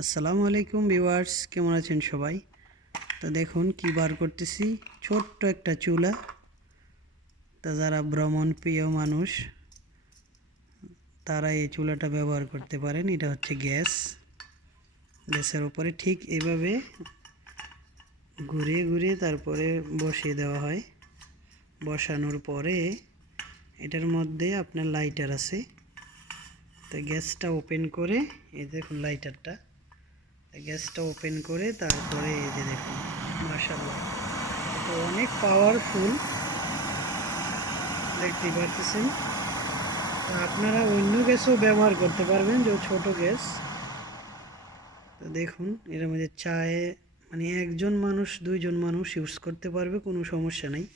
আসসালামু আলাইকুম ভিউয়ার্স, কেমন আছেন সবাই? তো দেখুন কি বার করতেছি। ছোট্ট একটা চুলা। তা যারা ভ্রমণ প্রিয় মানুষ, তারা এই চুলাটা ব্যবহার করতে পারেন। এটা হচ্ছে গ্যাস। গ্যাসের উপরে ঠিক এভাবে ঘুরে ঘুরে তারপরে বসিয়ে দেওয়া হয়। বসানোর পরে এটার মধ্যে আপনার লাইটার আছে। তো গ্যাসটা ওপেন করে এই দেখুন লাইটারটা। গ্যাসটা ওপেন করে তারপরে এই যে দেখুন মার্শাল্লাহ তো অনেক পাওয়ারফুল দেখতে পারতেছেন? আপনারা অন্য গ্যাসও ব্যবহার করতে পারবেন, যে ছোট গ্যাস। তো দেখুন, এর মধ্যে চায়ে মানে একজন মানুষ, দুইজন মানুষ ইউজ করতে পারবে, কোনো সমস্যা নেই।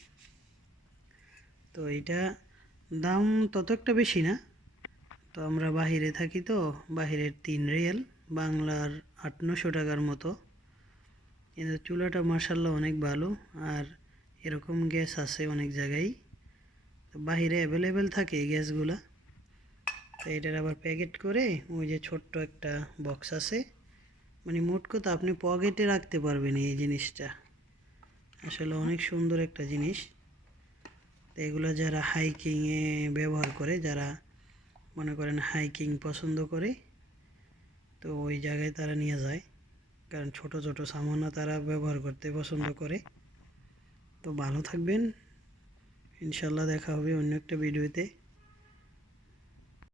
তো এটা দাম তত একটা বেশি না। তো আমরা বাহিরে থাকি তো, বাহিরের তিন রিয়েল। বাংলার আট নশো টাকার মতো। কিন্তু চুলাটা মার্শাল্লাহ অনেক ভালো, আর এরকম গ্যাস আছে অনেক জায়গায়। বাহিরে অ্যাভেলেবেল থাকে এই গ্যাসগুলা। তো এটার আবার প্যাকেট করে ওই যে ছোট্ট একটা বক্স আছে। মানে মোট কথা আপনি পকেটে রাখতে পারবেন এই জিনিসটা। আসলে অনেক সুন্দর একটা জিনিস। তো এগুলো যারা হাইকিংয়ে ব্যবহার করে, যারা মনে করেন হাইকিং পছন্দ করে তো ওই জায়গায় তারা নিয়ে যায়। কারণ ছোট ছোট সামানা তারা ব্যবহার করতে পছন্দ করে। তো ভালো থাকবেন। ইনশাল্লাহ দেখা হবে অন্য একটা ভিডিওতে।